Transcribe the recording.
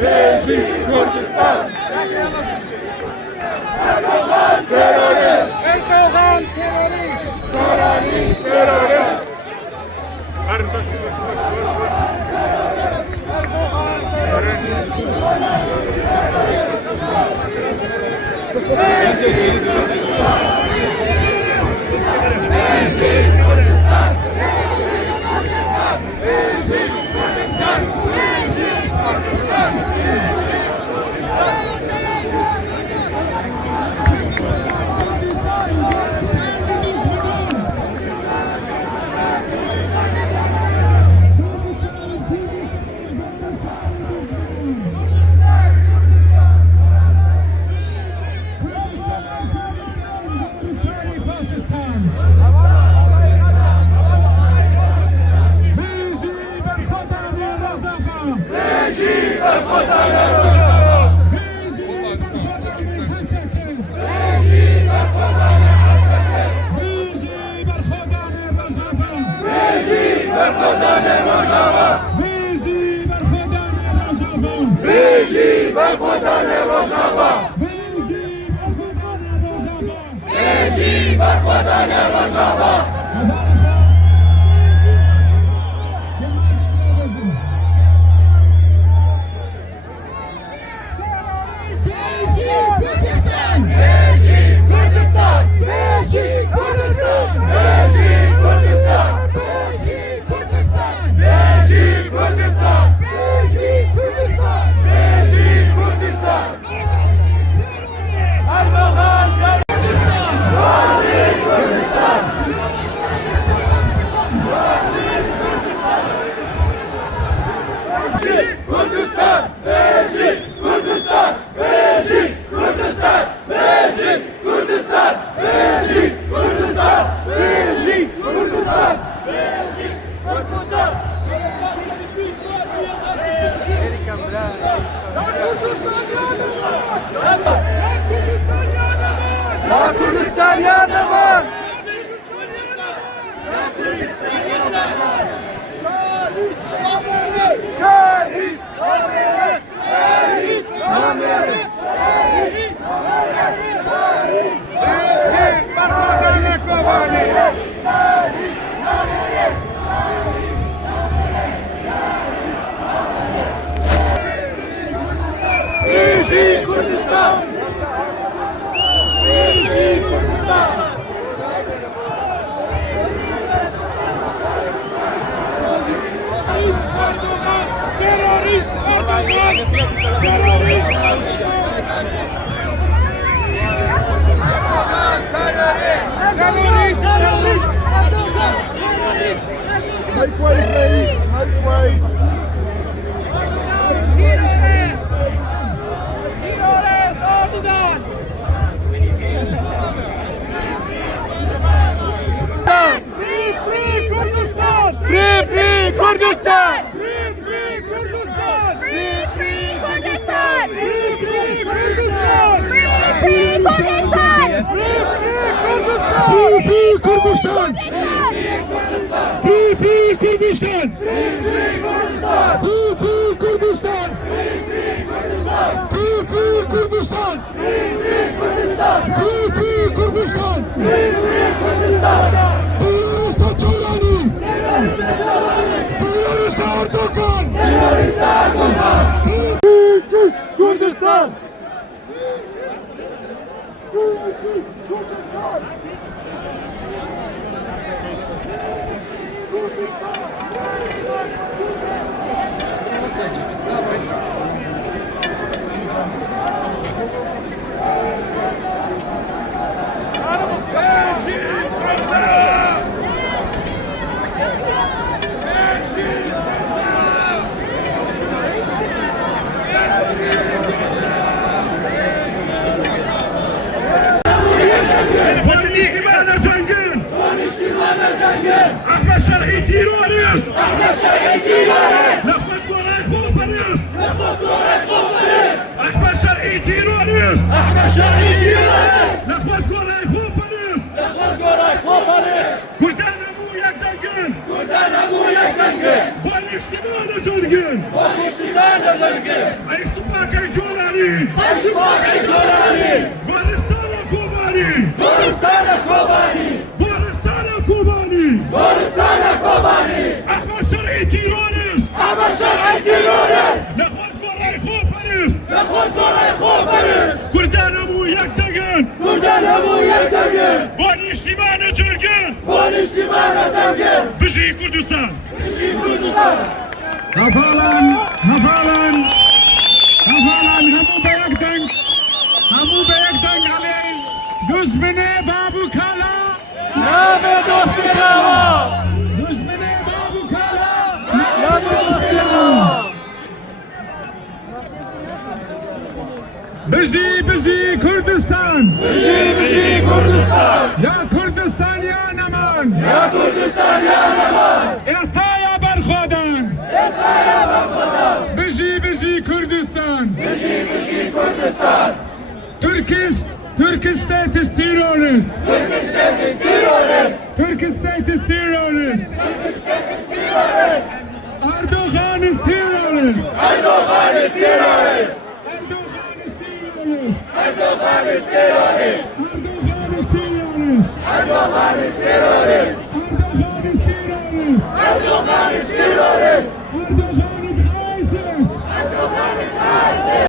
Rejim Kürdistan! Erdoğan terörist! Erdoğan terörist! Sorani terörist! Ya Kürdistan ya Daman! Şehit! Şehit! Şehit! Kürdistan! Terörist Erdoğan! Terörist terörist terörist Erdoğan! Terörist! Make way, please! Make way! Terörist! Terörist Erdoğan! Free, free Kürdistan! Free Free Kürdistan! Free, free Kürdistan! Free Free Kürdistan! Free, free Kürdistan! Free Kürdistan! Free, free Kürdistan! Free, free Kürdistan! Free, free Kürdistan! Free, free Kürdistan! Free, free Kürdistan! Free, free Kürdistan! Free, free Kürdistan! Free, free Kürdistan! Terörist Öcalan'ı! Terörist Erdoğan! Terörist Erdoğan! Free, free Kürdistan! Kürdistan! والاجتماع ترقل ايستفاك جولاني ورستانا كوباني احمد شرعي تيرونس نخوت قرأي خوبرس كردان ابو يكتغن والاجتماع ترقل بجي كردستان Hafalan, hamu beyaktan ale, düşmene babu kala, Name dosti kala. düşmene babu kala, Name dosti kala. bizi Kürdistan, Bizi Kurdistan. ya Kürdistan ya naman, Esaya berkhodan, bizi Kürdistan, Turkish state is terrorist. Turkish state is terrorist. Erdogan is terrorist. Erdogan is terrorist. Erdogan is terrorist. Erdogan is terrorist.